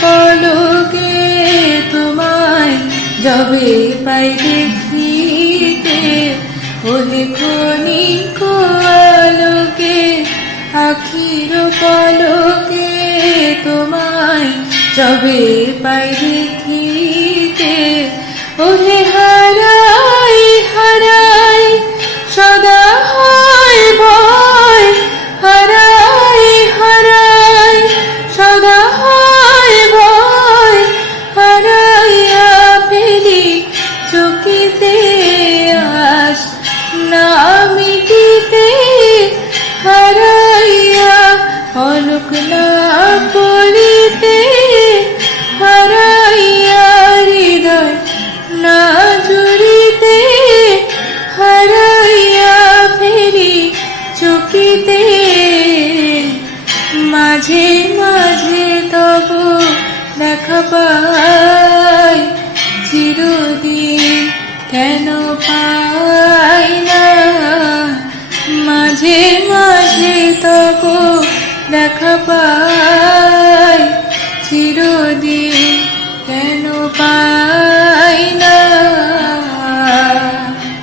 পলকে তোমায় যবে পাই দেখিতে, ওহে ক্ষণিক আলোকে আখির পলকে তোমায় যবে পাই দেখিতে, ওহে হারাই হারাই সদা হয় ভয়, হারাই হারাই সদা হয় ভয়, হারাইয়া ফেলি চকিতে আস না মিটিতে, হারাইয়া পলক না পড়িতে, হারাইয়া হৃদয় না জুড়িতে, হারাইয়া ফেরি চকিতে। মাঝে মাঝে তব দেখা পাই, চিরদিন কেন পাই না, মাঝে মাঝে তব দেখা পাই, চিরদিন